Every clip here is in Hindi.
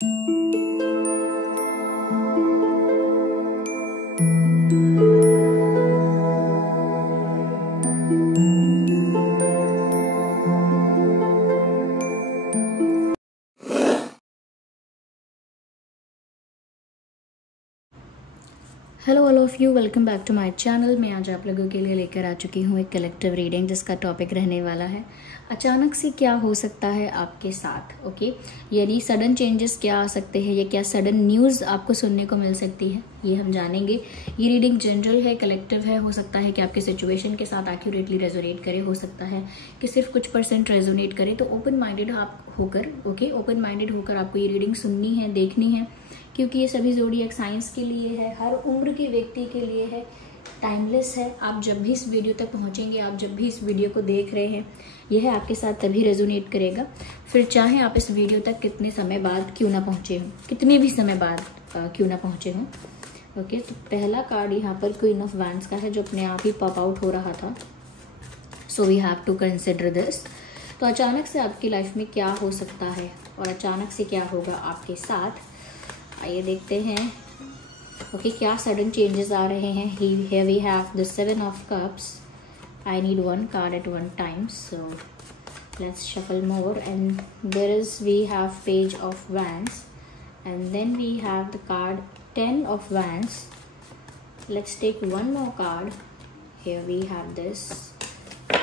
Hello all of you, welcome back to my channel. मैं आज आप लोगों के लिए लेकर आ चुकी हूँ एक कलेक्टिव रीडिंग जिसका टॉपिक रहने वाला है अचानक से क्या हो सकता है आपके साथ। ओके, यानी सडन चेंजेस क्या आ सकते हैं या क्या सडन न्यूज़ आपको सुनने को मिल सकती है, ये हम जानेंगे। ये रीडिंग जनरल है, कलेक्टिव है। हो सकता है कि आपके सिचुएशन के साथ एक्यूरेटली रेजोनेट करे, हो सकता है कि सिर्फ कुछ % रेजोनेट करे। तो ओपन माइंडेड आप होकर ओपन माइंडेड होकर आपको ये रीडिंग सुननी है, देखनी है, क्योंकि ये सभी ज़ोडिएक साइंस के लिए है, हर उम्र के व्यक्ति के लिए है, टाइमलेस है। आप जब भी इस वीडियो तक पहुंचेंगे, आप जब भी इस वीडियो को देख रहे हैं, यह आपके साथ तभी रेजोनेट करेगा। फिर चाहे आप इस वीडियो तक कितने समय बाद क्यों ना पहुंचे हों, कितने भी समय बाद क्यों ना पहुंचे हों। ओके, तो पहला कार्ड यहाँ पर क्वीन ऑफ वैंड्स का है जो अपने आप ही पॉप आउट हो रहा था। So we have to consider this. तो अचानक से आपकी लाइफ में क्या हो सकता है और अचानक से क्या होगा आपके साथ, आइए देखते हैं। ओके, क्या सडन चेंजेस आ रहे हैं। Here we have the 7 of cups. I need one card at one time, so let's shuffle more. And we have page of wands, and then we have the card 10 of wands. Let's take one more card. Here we have this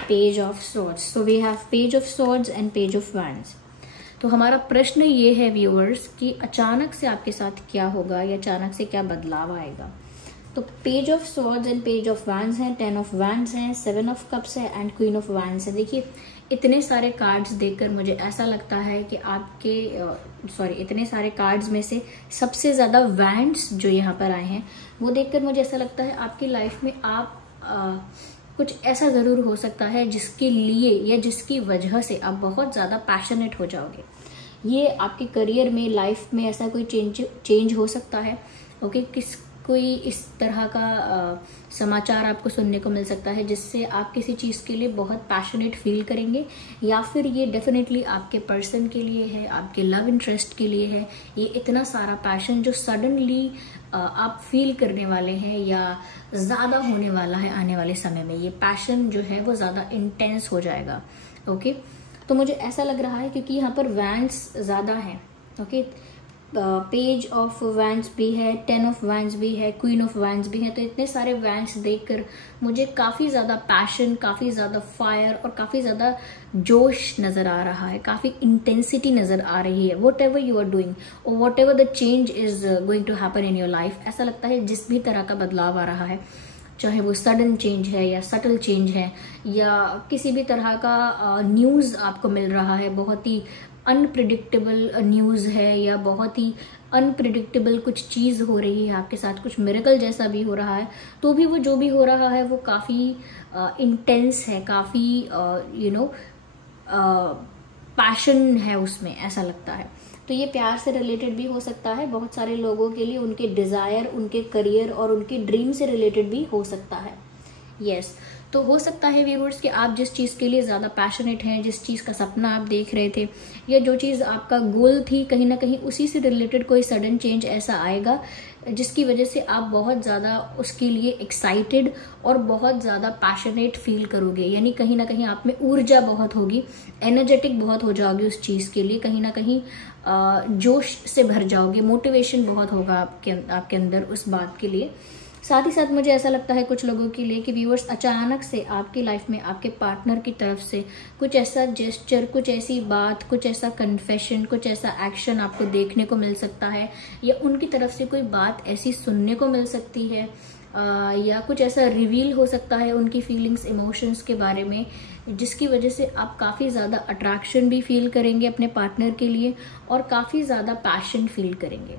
page of swords. So we have page of swords and page of wands. तो हमारा प्रश्न ये है व्यूअर्स कि अचानक से आपके साथ क्या होगा या अचानक से क्या बदलाव आएगा। तो page of swords and page of wands हैं, 10 ऑफ वैंड्स हैं, 7 ऑफ कप्स है एंड क्वीन ऑफ वैंड्स है। देखिए, इतने सारे कार्ड्स देखकर मुझे ऐसा लगता है कि इतने सारे कार्ड्स में से सबसे ज़्यादा वैंड्स जो यहाँ पर आए हैं वो देखकर मुझे ऐसा लगता है आपकी लाइफ में आप कुछ ऐसा ज़रूर हो सकता है जिसके लिए या जिसकी वजह से आप बहुत ज़्यादा पैशनेट हो जाओगे। ये आपके करियर में, लाइफ में ऐसा कोई चेंज हो सकता है। ओके, कोई इस तरह का समाचार आपको सुनने को मिल सकता है जिससे आप किसी चीज़ के लिए बहुत पैशनेट फील करेंगे, या फिर ये डेफिनेटली आपके पर्सन के लिए है, आपके लव इंटरेस्ट के लिए है। ये इतना सारा पैशन जो सडनली आप फील करने वाले हैं या ज़्यादा होने वाला है आने वाले समय में, ये पैशन जो है वो ज़्यादा इंटेंस हो जाएगा। ओके, तो मुझे ऐसा लग रहा है क्योंकि यहाँ पर वैंड्स ज़्यादा हैं। ओके, पेज ऑफ वैंड्स भी है, 10 ऑफ वैंड्स भी है, क्वीन ऑफ वैंड्स भी है। तो इतने सारे वैंड्स देखकर मुझे काफ़ी ज़्यादा पैशन, काफ़ी ज़्यादा फायर और काफ़ी ज़्यादा जोश नज़र आ रहा है, काफ़ी इंटेंसिटी नज़र आ रही है। Whatever you are doing और whatever the change is going to happen in your life, ऐसा लगता है जिस भी तरह का बदलाव आ रहा है, चाहे वो सडन चेंज है या सटल चेंज है या किसी भी तरह का न्यूज़ आपको मिल रहा है, बहुत ही अनप्रिडिक्टेबल न्यूज़ है या बहुत ही अनप्रिडिक्टेबल कुछ चीज़ हो रही है आपके साथ, कुछ मिरेकल जैसा भी हो रहा है, तो भी वो जो भी हो रहा है वो काफ़ी इंटेंस है, काफ़ी पैशन है उसमें, ऐसा लगता है। तो ये प्यार से रिलेटेड भी हो सकता है बहुत सारे लोगों के लिए, उनके डिज़ायर, उनके करियर और उनके ड्रीम से रिलेटेड भी हो सकता है। यस, तो हो सकता है व्यूअर्स कि आप जिस चीज़ के लिए ज़्यादा पैशनेट हैं, जिस चीज़ का सपना आप देख रहे थे या जो चीज़ आपका गोल थी, कहीं ना कहीं उसी से रिलेटेड कोई सडन चेंज ऐसा आएगा जिसकी वजह से आप बहुत ज़्यादा उसके लिए एक्साइटेड और बहुत ज़्यादा पैशनेट फील करोगे। यानी कहीं ना कहीं आप में ऊर्जा बहुत होगी, एनर्जेटिक बहुत हो जाओगे उस चीज़ के लिए, कहीं ना कहीं जोश से भर जाओगे, मोटिवेशन बहुत होगा आपके अंदर उस बात के लिए। साथ ही साथ मुझे ऐसा लगता है कुछ लोगों के लिए कि व्यूअर्स अचानक से आपकी लाइफ में आपके पार्टनर की तरफ से कुछ ऐसा जेस्चर, कुछ ऐसी बात, कुछ ऐसा कन्फेशन, कुछ ऐसा एक्शन आपको देखने को मिल सकता है, या उनकी तरफ से कोई बात ऐसी सुनने को मिल सकती है, या कुछ ऐसा रिवील हो सकता है उनकी फीलिंग्स, इमोशंस के बारे में, जिसकी वजह से आप काफ़ी ज़्यादा अट्रैक्शन भी फील करेंगे अपने पार्टनर के लिए और काफ़ी ज़्यादा पैशन फील करेंगे।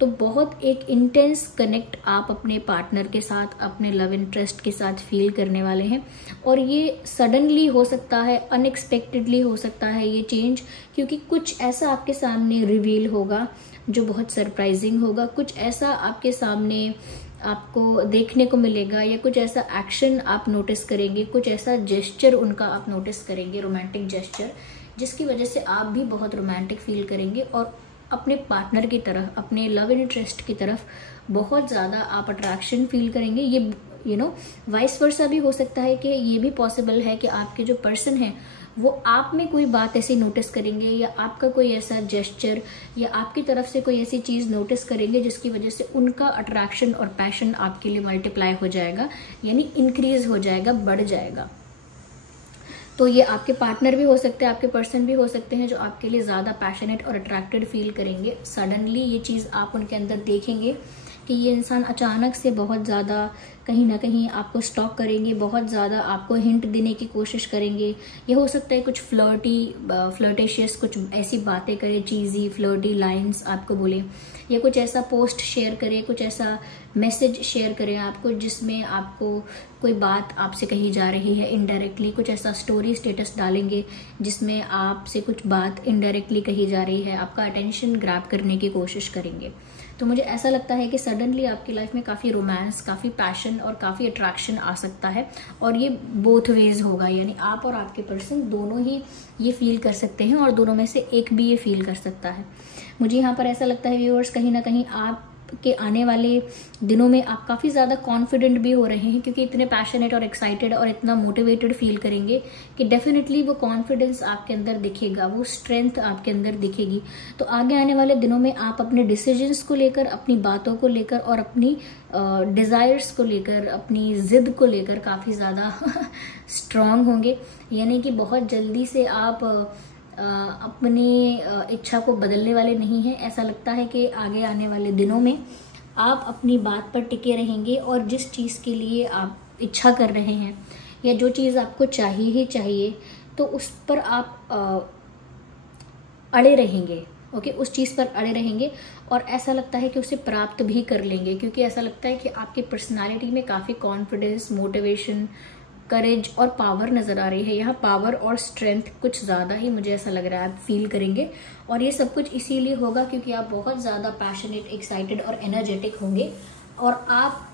तो बहुत एक इंटेंस कनेक्ट आप अपने पार्टनर के साथ, अपने लव इंटरेस्ट के साथ फील करने वाले हैं। और ये सडनली हो सकता है, अनएक्सपेक्टेडली हो सकता है ये चेंज, क्योंकि कुछ ऐसा आपके सामने रिवील होगा जो बहुत सरप्राइजिंग होगा, कुछ ऐसा आपके सामने आपको देखने को मिलेगा, या कुछ ऐसा एक्शन आप नोटिस करेंगे, कुछ ऐसा जेस्चर उनका आप नोटिस करेंगे, रोमांटिक जेस्चर, जिसकी वजह से आप भी बहुत रोमांटिक फील करेंगे और अपने पार्टनर की तरफ, अपने लव इंटरेस्ट की तरफ बहुत ज़्यादा आप अट्रैक्शन फील करेंगे। ये वाइस वर्सा भी हो सकता है कि ये भी पॉसिबल है कि आपके जो पर्सन है वो आप में कोई बात ऐसी नोटिस करेंगे, या आपका कोई ऐसा जेस्चर या आपकी तरफ से कोई ऐसी चीज़ नोटिस करेंगे जिसकी वजह से उनका अट्रैक्शन और पैशन आपके लिए मल्टीप्लाई हो जाएगा, यानी इंक्रीज हो जाएगा, बढ़ जाएगा। तो ये आपके पार्टनर भी हो सकते हैं, आपके पर्सन भी हो सकते हैं जो आपके लिए ज़्यादा पैशनेट और अट्रैक्टेड फील करेंगे। सडनली ये चीज़ आप उनके अंदर देखेंगे कि ये इंसान अचानक से बहुत ज़्यादा कहीं ना कहीं आपको स्टॉक करेंगे, बहुत ज़्यादा आपको हिंट देने की कोशिश करेंगे। ये हो सकता है कुछ फ्लर्टेशियस कुछ ऐसी बातें करे, चीज़ी फ्लर्टी लाइंस आपको बोले, या कुछ ऐसा पोस्ट शेयर करे, कुछ ऐसा मैसेज शेयर करें आपको जिसमें आपको कोई बात आपसे कही जा रही है इनडायरेक्टली, कुछ ऐसा स्टोरी स्टेटस डालेंगे जिसमें आपसे कुछ बात इनडायरेक्टली कही जा रही है, आपका अटेंशन ग्रैब करने की कोशिश करेंगे। तो मुझे ऐसा लगता है कि सडनली आपकी लाइफ में काफ़ी रोमांस, काफ़ी पैशन और काफ़ी अट्रैक्शन आ सकता है, और ये बोथ वेज होगा, यानी आप और आपके पर्सन दोनों ही ये फील कर सकते हैं और दोनों में से एक भी ये फील कर सकता है। मुझे यहाँ पर ऐसा लगता है व्यूअर्स, कहीं ना कहीं आप के आने वाले दिनों में आप काफ़ी ज़्यादा कॉन्फिडेंट भी हो रहे हैं, क्योंकि इतने पैशनेट और एक्साइटेड और इतना मोटिवेटेड फील करेंगे कि डेफिनेटली वो कॉन्फिडेंस आपके अंदर दिखेगा, वो स्ट्रेंथ आपके अंदर दिखेगी। तो आगे आने वाले दिनों में आप अपने डिसीजंस को लेकर, अपनी बातों को लेकर और अपनी डिज़ायर्स को लेकर, अपनी ज़िद को लेकर काफ़ी ज़्यादा स्ट्रांग होंगे, यानी कि बहुत जल्दी से आप अपनी इच्छा को बदलने वाले नहीं हैं। ऐसा लगता है कि आगे आने वाले दिनों में आप अपनी बात पर टिके रहेंगे, और जिस चीज़ के लिए आप इच्छा कर रहे हैं या जो चीज़ आपको चाहिए ही चाहिए, तो उस पर आप अड़े रहेंगे। ओके, उस चीज़ पर अड़े रहेंगे और ऐसा लगता है कि उसे प्राप्त भी कर लेंगे, क्योंकि ऐसा लगता है कि आपकी पर्सनालिटी में काफ़ी कॉन्फिडेंस, मोटिवेशन, करेज और पावर नज़र आ रही है। यहाँ पावर और स्ट्रेंथ कुछ ज़्यादा ही मुझे ऐसा लग रहा है आप फील करेंगे, और ये सब कुछ इसीलिए होगा क्योंकि आप बहुत ज़्यादा पैशनेट, एक्साइटेड और एनर्जेटिक होंगे, और आप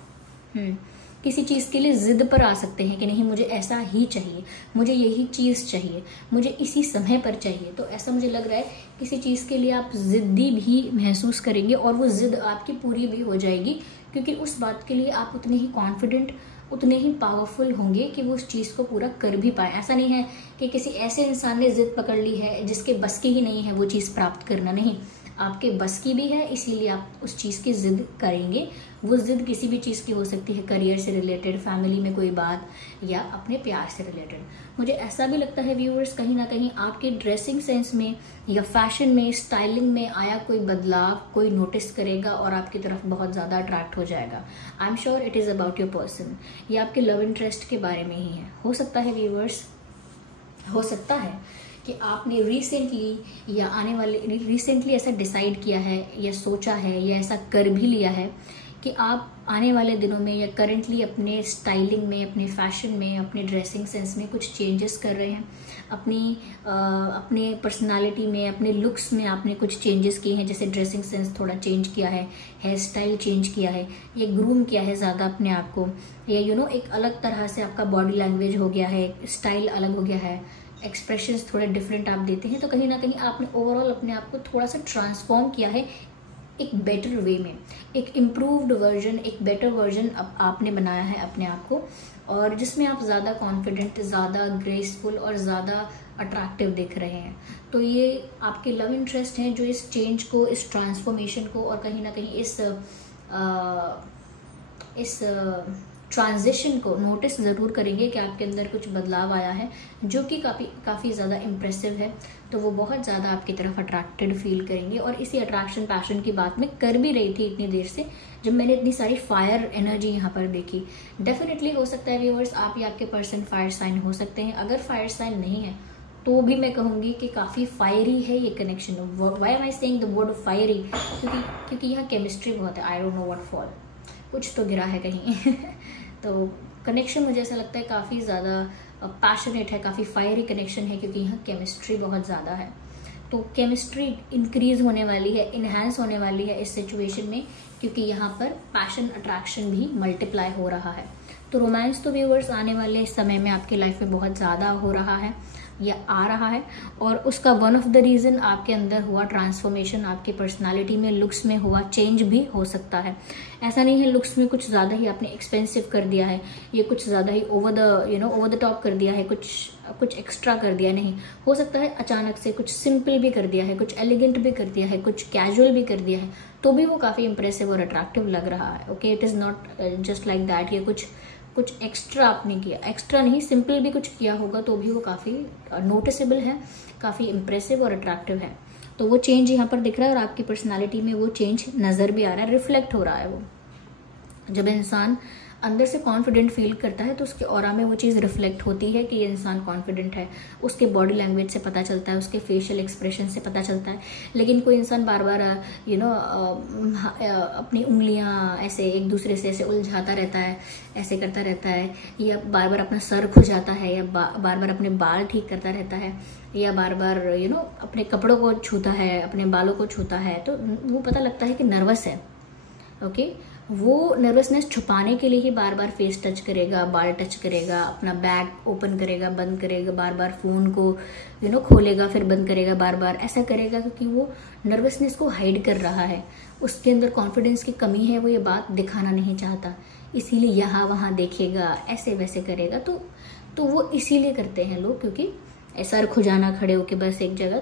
किसी चीज़ के लिए ज़िद पर आ सकते हैं कि नहीं, मुझे ऐसा ही चाहिए, मुझे यही चीज़ चाहिए, मुझे इसी समय पर चाहिए। तो ऐसा मुझे लग रहा है किसी चीज़ के लिए आप ज़िद्दी भी महसूस करेंगे, और वो ज़िद आपकी पूरी भी हो जाएगी, क्योंकि उस बात के लिए आप उतने ही कॉन्फिडेंट, उतने ही पावरफुल होंगे कि वो उस चीज़ को पूरा कर भी पाए। ऐसा नहीं है कि किसी ऐसे इंसान ने जिद पकड़ ली है जिसके बस की ही नहीं है वो चीज़ प्राप्त करना, नहीं, आपके बस की भी है, इसीलिए आप उस चीज़ की जिद करेंगे। वो जिद किसी भी चीज़ की हो सकती है, करियर से रिलेटेड, फैमिली में कोई बात, या अपने प्यार से रिलेटेड। मुझे ऐसा भी लगता है व्यूअर्स, कहीं ना कहीं आपके ड्रेसिंग सेंस में या फैशन में, स्टाइलिंग में आया कोई बदलाव कोई नोटिस करेगा और आपकी तरफ बहुत ज़्यादा अट्रैक्ट हो जाएगा। I am sure it is about your person, ये आपके लव इंटरेस्ट के बारे में ही है। हो सकता है व्यूअर्स, हो सकता है कि आपने रिसेंटली या आने वाले रिसेंटली ऐसा डिसाइड किया है या सोचा है या ऐसा कर भी लिया है कि आप आने वाले दिनों में या करंटली अपने स्टाइलिंग में, अपने फैशन में, अपने ड्रेसिंग सेंस में कुछ चेंजेस कर रहे हैं, अपने पर्सनालिटी में, अपने लुक्स में आपने कुछ चेंजेस किए हैं, जैसे ड्रेसिंग सेंस थोड़ा चेंज किया है, हेयर स्टाइल चेंज किया है, या ग्रूम किया है ज़्यादा अपने आप को, या एक अलग तरह से आपका बॉडी लैंग्वेज हो गया है, स्टाइल अलग हो गया है, एक्सप्रेशंस थोड़े डिफरेंट आप देते हैं। तो कहीं ना कहीं आपने ओवरऑल अपने आप को थोड़ा सा ट्रांसफॉर्म किया है एक बेटर वे में, एक इम्प्रूव्ड वर्जन, एक बेटर वर्जन आपने बनाया है अपने आप को, और जिसमें आप ज़्यादा कॉन्फिडेंट, ज़्यादा ग्रेसफुल और ज़्यादा अट्रैक्टिव दिख रहे हैं। तो ये आपके लव इंटरेस्ट हैं जो इस चेंज को, इस ट्रांसफॉर्मेशन को और कहीं ना कहीं इस ट्रांजिशन को नोटिस ज़रूर करेंगे कि आपके अंदर कुछ बदलाव आया है जो कि काफ़ी ज़्यादा इम्प्रेसिव है। तो वो बहुत ज़्यादा आपकी तरफ अट्रैक्टेड फील करेंगे, और इसी अट्रैक्शन पैशन की बात मैं कर भी रही थी इतनी देर से, जब मैंने इतनी सारी फायर एनर्जी यहाँ पर देखी। डेफिनेटली हो सकता है व्यूअर्स आप या आपके पर्सन फायर साइन हो सकते हैं। अगर फायर साइन नहीं है तो भी मैं कहूँगी कि काफ़ी फायरी है ये connection. Why am I saying the word fiery? क्योंकि यहाँ केमिस्ट्री बहुत है। I don't know what fall, कुछ तो गिरा है कहीं तो कनेक्शन मुझे ऐसा लगता है काफ़ी ज़्यादा पैशनेट है, काफ़ी फायरी कनेक्शन है, क्योंकि यहाँ केमिस्ट्री बहुत ज़्यादा है। तो केमिस्ट्री इंक्रीज होने वाली है, इन्हांस होने वाली है इस सिचुएशन में, क्योंकि यहाँ पर पैशन, अट्रैक्शन भी मल्टीप्लाई हो रहा है। तो रोमांस तो व्यूअर्स आने वाले समय में आपकी लाइफ में बहुत ज़्यादा हो रहा है। या आ रहा है, और उसका वन ऑफ द रीज़न आपके अंदर हुआ ट्रांसफॉर्मेशन, आपकी पर्सनालिटी में, लुक्स में हुआ चेंज भी हो सकता है। ऐसा नहीं है लुक्स में कुछ ज़्यादा ही आपने एक्सपेंसिव कर दिया है, ये कुछ ज़्यादा ही ओवर द टॉप कर दिया है, कुछ एक्स्ट्रा कर दिया, नहीं। हो सकता है अचानक से कुछ सिंपल भी कर दिया है, कुछ एलिगेंट भी कर दिया है, कुछ कैजुअल भी कर दिया है, तो भी वो काफ़ी इंप्रेसिव और अट्रैक्टिव लग रहा है। Okay, it is not just like that, ये कुछ एक्स्ट्रा आपने किया, एक्स्ट्रा नहीं, सिंपल भी कुछ किया होगा तो भी वो काफ़ी नोटिसेबल है, काफ़ी इंप्रेसिव और अट्रैक्टिव है। तो वो चेंज यहाँ पर दिख रहा है और आपकी पर्सनालिटी में वो चेंज नज़र भी आ रहा है, रिफ्लेक्ट हो रहा है। वो जब इंसान अंदर से कॉन्फिडेंट फील करता है तो उसके ऑरा में वो चीज़ रिफ्लेक्ट होती है कि ये इंसान कॉन्फिडेंट है, उसके बॉडी लैंग्वेज से पता चलता है, उसके फेशियल एक्सप्रेशन से पता चलता है। लेकिन कोई इंसान बार बार अपनी उंगलियां ऐसे एक दूसरे से ऐसे उलझाता रहता है, ऐसे करता रहता है, या बार बार अपना सर खुजाता है, या बार बार अपने बाल ठीक करता रहता है, या बार बार अपने कपड़ों को छूता है, अपने बालों को छूता है, तो वो पता लगता है कि नर्वस है। ओके, वो नर्वसनेस छुपाने के लिए ही बार बार फेस टच करेगा, बाल टच करेगा, अपना बैग ओपन करेगा, बंद करेगा, बार बार फोन को खोलेगा फिर बंद करेगा, बार बार ऐसा करेगा, क्योंकि वो नर्वसनेस को हाइड कर रहा है। उसके अंदर कॉन्फिडेंस की कमी है, वो ये बात दिखाना नहीं चाहता, इसीलिए यहाँ वहाँ देखेगा, ऐसे वैसे करेगा। तो वो इसीलिए करते हैं लोग, क्योंकि सर खुजाना खड़े होके बस एक जगह,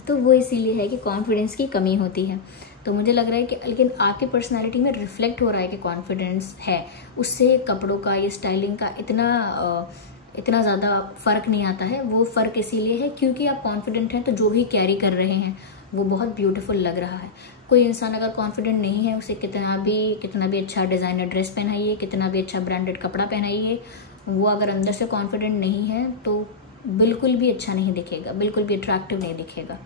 तो वो इसीलिए है कि कॉन्फिडेंस की कमी होती है। तो मुझे लग रहा है कि लेकिन आपकी पर्सनालिटी में रिफ्लेक्ट हो रहा है कि कॉन्फिडेंस है, उससे कपड़ों का, ये स्टाइलिंग का इतना ज़्यादा फर्क नहीं आता है। वो फर्क इसीलिए है क्योंकि आप कॉन्फिडेंट हैं, तो जो भी कैरी कर रहे हैं वो बहुत ब्यूटीफुल लग रहा है। कोई इंसान अगर कॉन्फिडेंट नहीं है, उसे कितना भी अच्छा डिज़ाइनर ड्रेस पहनाइए, कितना भी अच्छा ब्रांडेड कपड़ा पहनाइए, वो अगर अंदर से कॉन्फिडेंट नहीं है तो बिल्कुल भी अच्छा नहीं दिखेगा, बिल्कुल भी अट्रैक्टिव नहीं दिखेगा।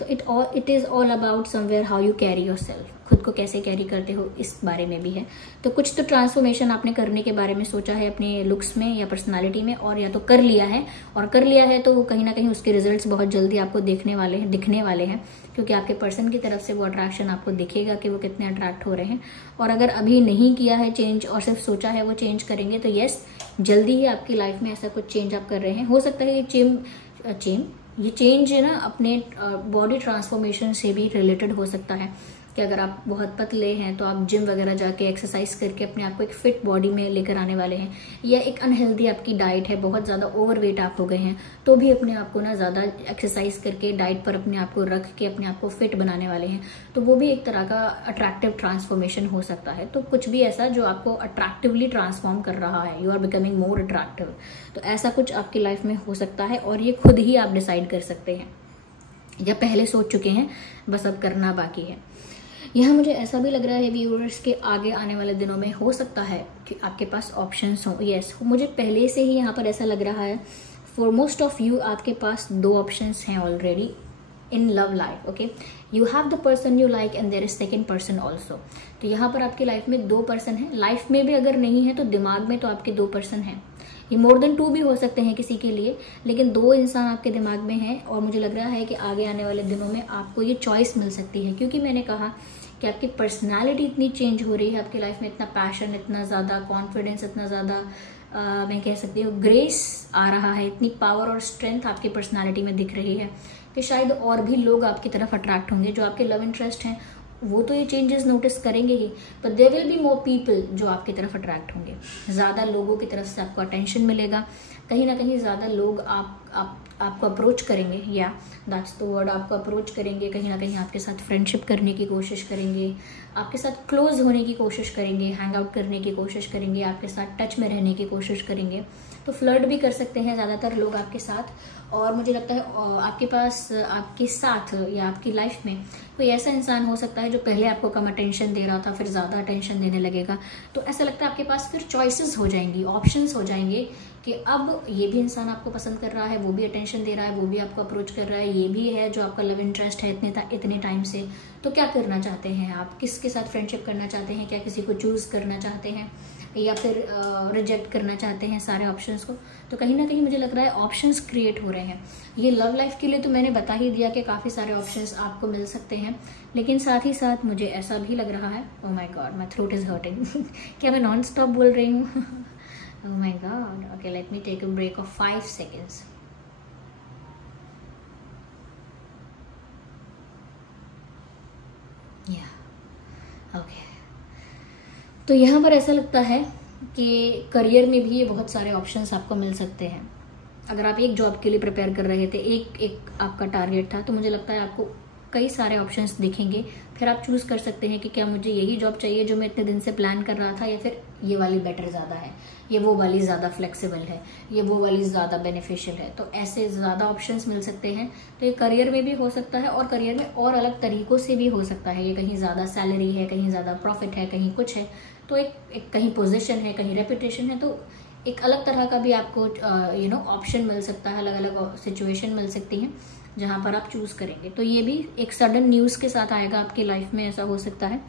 तो it is all about somewhere how you carry your self, खुद को कैसे कैरी करते हो इस बारे में भी है। तो कुछ तो ट्रांसफॉर्मेशन आपने करने के बारे में सोचा है अपने लुक्स में या पर्सनालिटी में, और या तो कर लिया है, तो वो कहीं ना कहीं उसके रिजल्ट्स बहुत जल्दी आपको दिखने वाले हैं, क्योंकि आपके पर्सन की तरफ से वो अट्रैक्शन आपको दिखेगा कि वो कितने अट्रैक्ट हो रहे हैं। और अगर अभी नहीं किया है चेंज और सिर्फ सोचा है वो चेंज करेंगे, तो यस, जल्दी ही आपकी लाइफ में ऐसा कुछ चेंज आप कर रहे हैं। हो सकता है ये चेंज है ना अपने बॉडी ट्रांसफॉर्मेशन से भी रिलेटेड हो सकता है, कि अगर आप बहुत पतले हैं तो आप जिम वगैरह जाके एक्सरसाइज करके अपने आप को एक फिट बॉडी में लेकर आने वाले हैं, या एक अनहेल्दी आपकी डाइट है, बहुत ज़्यादा ओवरवेट आप हो गए हैं, तो भी अपने आप को ना ज़्यादा एक्सरसाइज करके डाइट पर अपने आप को रख के अपने आप को फिट बनाने वाले हैं, तो वो भी एक तरह का अट्रैक्टिव ट्रांसफॉर्मेशन हो सकता है। तो कुछ भी ऐसा जो आपको अट्रैक्टिवली ट्रांसफॉर्म कर रहा है, you are becoming more attractive, तो ऐसा कुछ आपकी लाइफ में हो सकता है, और ये खुद ही आप डिसाइड कर सकते हैं या पहले सोच चुके हैं, बस अब करना बाकी है। यहाँ मुझे ऐसा भी लग रहा है व्यूअर्स के आगे आने वाले दिनों में हो सकता है कि आपके पास ऑप्शंस हों। यस, मुझे पहले से ही यहाँ पर ऐसा लग रहा है, फॉर मोस्ट ऑफ यू आपके पास 2 ऑप्शंस हैं already in love life. Okay, you have the person you like and there is second person also. तो यहाँ पर आपकी लाइफ में 2 पर्सन हैं। लाइफ में भी अगर नहीं है तो दिमाग में तो आपके 2 पर्सन हैं। ये मोर देन 2 भी हो सकते हैं किसी के लिए, लेकिन 2 इंसान आपके दिमाग में हैं। और मुझे लग रहा है कि आगे आने वाले दिनों में आपको ये चॉइस मिल सकती है, क्योंकि मैंने कहा कि आपकी पर्सनालिटी इतनी चेंज हो रही है, आपकी लाइफ में इतना पैशन, इतना ज़्यादा कॉन्फिडेंस, इतना ज़्यादा मैं कह सकती हूँ ग्रेस आ रहा है, इतनी पावर और स्ट्रेंथ आपकी पर्सनालिटी में दिख रही है कि शायद और भी लोग आपकी तरफ अट्रैक्ट होंगे। जो आपके लव इंटरेस्ट हैं वो तो ये चेंजेस नोटिस करेंगे ही, but there will be more people जो आपकी तरफ अट्रैक्ट होंगे। ज़्यादा लोगों की तरफ से आपको अटेंशन मिलेगा, कहीं ना कहीं ज़्यादा लोग आपको अप्रोच करेंगे, या दैट्स द वर्ड, आपको अप्रोच करेंगे, कहीं ना कहीं आपके साथ फ्रेंडशिप करने की कोशिश करेंगे, आपके साथ क्लोज होने की कोशिश करेंगे, हैंग आउट करने की कोशिश करेंगे, आपके साथ टच में रहने की कोशिश करेंगे। तो फ्लर्ट भी कर सकते हैं ज़्यादातर लोग आपके साथ। और मुझे लगता है आपके पास, आपके साथ या आपकी लाइफ में कोई ऐसा इंसान हो सकता है जो पहले आपको कम अटेंशन दे रहा था, फिर ज़्यादा अटेंशन देने लगेगा। तो ऐसा लगता है आपके पास फिर चॉइसेस हो जाएंगी, ऑप्शंस हो जाएंगे कि अब ये भी इंसान आपको पसंद कर रहा है, वो भी अटेंशन दे रहा है, वो भी आपको अप्रोच कर रहा है, ये भी है जो आपका लव इंटरेस्ट है इतने टाइम से। तो क्या करना चाहते हैं आप, किसके साथ फ्रेंडशिप करना चाहते हैं, क्या किसी को चूज़ करना चाहते हैं या फिर रिजेक्ट करना चाहते हैं सारे ऑप्शंस को। तो कहीं ना कहीं मुझे लग रहा है ऑप्शंस क्रिएट हो रहे हैं। ये लव लाइफ के लिए तो मैंने बता ही दिया कि काफ़ी सारे ऑप्शंस आपको मिल सकते हैं, लेकिन साथ ही साथ मुझे ऐसा भी लग रहा है, oh my God my throat is hurting क्या मैं नॉन स्टॉप बोल रही हूँ? Oh my god. Okay, let me take a break of 5 seconds. या ओके। तो यहाँ पर ऐसा लगता है कि करियर में भी ये बहुत सारे ऑप्शंस आपको मिल सकते हैं। अगर आप एक जॉब के लिए प्रिपेयर कर रहे थे, एक आपका टारगेट था, तो मुझे लगता है आपको कई सारे ऑप्शंस दिखेंगे। फिर आप चूज़ कर सकते हैं कि क्या मुझे यही जॉब चाहिए जो मैं इतने दिन से प्लान कर रहा था, या फिर ये वाली बेटर ज़्यादा है, ये वो वाली ज़्यादा फ्लेक्सिबल है, ये वो वाली ज़्यादा बेनिफिशियल है। तो ऐसे ज़्यादा ऑप्शंस मिल सकते हैं। तो ये करियर में भी हो सकता है, और करियर में और अलग तरीक़ों से भी हो सकता है। ये कहीं ज़्यादा सैलरी है, कहीं ज़्यादा प्रॉफिट है, कहीं कुछ है, तो एक कहीं पोजीशन है, कहीं रेपुटेशन है। तो एक अलग तरह का भी आपको ऑप्शन मिल सकता है, अलग अलग सिचुएशन मिल सकती हैं जहाँ पर आप चूज़ करेंगे। तो ये भी एक सडन न्यूज़ के साथ आएगा आपकी लाइफ में। ऐसा हो सकता है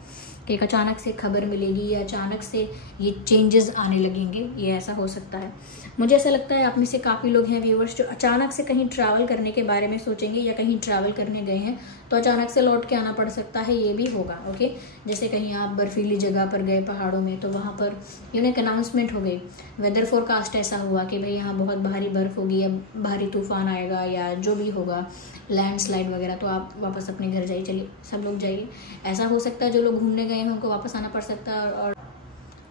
कि एक अचानक से खबर मिलेगी, या अचानक से ये चेंजेस आने लगेंगे, ये ऐसा हो सकता है। मुझे ऐसा लगता है आप में से काफ़ी लोग हैं व्यूअर्स जो अचानक से कहीं ट्रैवल करने के बारे में सोचेंगे, या कहीं ट्रैवल करने गए हैं तो अचानक से लौट के आना पड़ सकता है, ये भी होगा। ओके, जैसे कहीं आप बर्फीली जगह पर गए पहाड़ों में, तो वहाँ पर एक अनाउंसमेंट हो गई, वेदर फोरकास्ट ऐसा हुआ कि भाई यहाँ बहुत भारी बर्फ़ होगी, या भारी तूफान आएगा, या जो भी होगा, लैंडस्लाइड वगैरह, तो आप वापस अपने घर जाइए, चलिए सब लोग जाइए। ऐसा हो सकता है जो लोग घूमने गए हैं उनको वापस आना पड़ सकता है।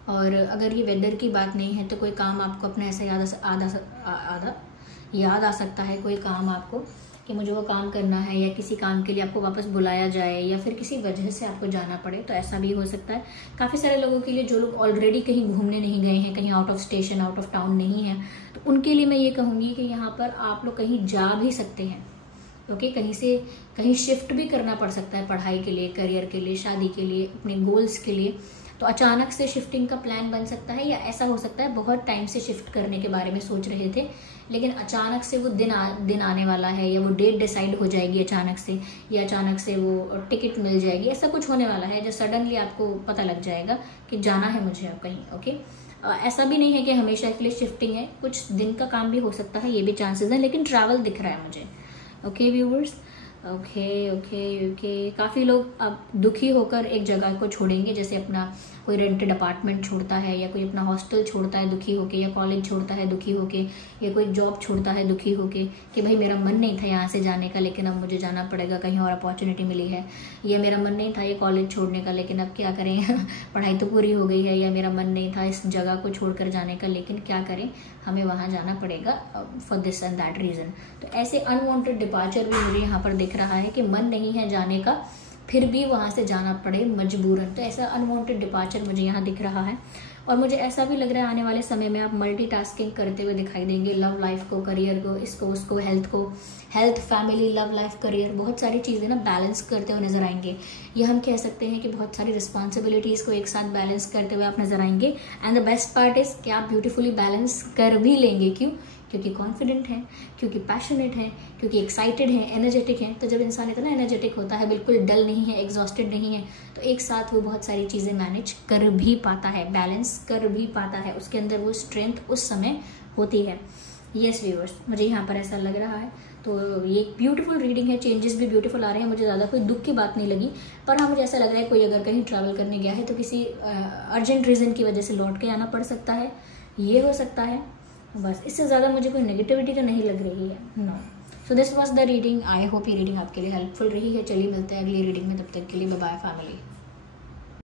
और अगर ये वेदर की बात नहीं है तो कोई काम आपको अपना ऐसा याद आ सकता है, कोई काम आपको कि मुझे वो काम करना है, या किसी काम के लिए आपको वापस बुलाया जाए, या फिर किसी वजह से आपको जाना पड़े, तो ऐसा भी हो सकता है। काफ़ी सारे लोगों के लिए जो लोग ऑलरेडी कहीं घूमने नहीं गए हैं, कहीं out of station, out of town नहीं है, तो उनके लिए मैं ये कहूँगी कि यहाँ पर आप लोग कहीं जा भी सकते हैं। ओके, कहीं से कहीं शिफ्ट भी करना पड़ सकता है, पढ़ाई के लिए, करियर के लिए, शादी के लिए, अपने गोल्स के लिए। तो अचानक से शिफ्टिंग का प्लान बन सकता है, या ऐसा हो सकता है बहुत टाइम से शिफ्ट करने के बारे में सोच रहे थे, लेकिन अचानक से वो दिन आने वाला है, या वो डेट डिसाइड हो जाएगी अचानक से, या अचानक से वो टिकट मिल जाएगी। ऐसा कुछ होने वाला है जो सडनली आपको पता लग जाएगा कि जाना है मुझे अब कहीं। ओके, ऐसा भी नहीं है कि हमेशा के लिए शिफ्टिंग है, कुछ दिन का काम भी हो सकता है, ये भी चांसेस हैं, लेकिन ट्रैवल दिख रहा है मुझे। ओके व्यूवर्स, ओके, काफ़ी लोग अब दुखी होकर एक जगह को छोड़ेंगे, जैसे अपना कोई रेंटेड अपार्टमेंट छोड़ता है, या कोई अपना हॉस्टल छोड़ता है दुखी होके, या कॉलेज छोड़ता है दुखी होके, या कोई जॉब छोड़ता है दुखी होके कि भाई मेरा मन नहीं था यहाँ से जाने का, लेकिन अब मुझे जाना पड़ेगा, कहीं और अपॉर्चुनिटी मिली है, या मेरा मन नहीं था ये कॉलेज छोड़ने का, लेकिन अब क्या करें पढ़ाई तो पूरी हो गई है, या मेरा मन नहीं था इस जगह को छोड़कर जाने का, लेकिन क्या करें, हमें वहाँ जाना पड़ेगा for this and that reason. तो ऐसे अनवांटेड डिपार्चर भी मुझे यहाँ पर दिख रहा है कि मन नहीं है जाने का, फिर भी वहाँ से जाना पड़े मजबूरन। तो ऐसा अनवांटेड डिपार्चर मुझे यहाँ दिख रहा है। और मुझे ऐसा भी लग रहा है आने वाले समय में आप मल्टीटास्किंग करते हुए दिखाई देंगे, लव लाइफ को, करियर को, इसको उसको, health, family, love life, career, बहुत सारी चीज़ें ना बैलेंस करते हुए नजर आएंगे। ये हम कह सकते हैं कि बहुत सारी रिस्पॉन्सिबिलिटीज़ को एक साथ बैलेंस करते हुए आप नजर आएंगे। And the best part is कि आप ब्यूटीफुली बैलेंस कर भी लेंगे। क्यों? क्योंकि कॉन्फिडेंट हैं, क्योंकि पैशनेट हैं, क्योंकि एक्साइटेड हैं, एनर्जेटिक हैं। तो जब इंसान इतना एनर्जेटिक होता है, बिल्कुल डल नहीं है, एग्जॉस्टेड नहीं है, तो एक साथ वो बहुत सारी चीज़ें मैनेज कर भी पाता है, बैलेंस कर भी पाता है, उसके अंदर वो स्ट्रेंथ उस समय होती है। यस व्यूअर्स, मुझे यहाँ पर ऐसा लग रहा है। तो ये एक ब्यूटीफुल रीडिंग है, चेंजेस भी ब्यूटीफुल आ रहे हैं, मुझे ज़्यादा कोई दुख की बात नहीं लगी। पर हाँ, मुझे ऐसा लग रहा है कोई अगर कहीं ट्रैवल करने गया है तो किसी अर्जेंट रीज़न की वजह से लौट के आना पड़ सकता है, ये हो सकता है। बस इससे ज़्यादा मुझे कोई नेगेटिविटी तो नहीं लग रही है, no. So this was the reading. I hope ये रीडिंग आपके लिए हेल्पफुल रही है। चलिए मिलते हैं अगली रीडिंग में, तब तक के लिए बाय बाय फैमिली।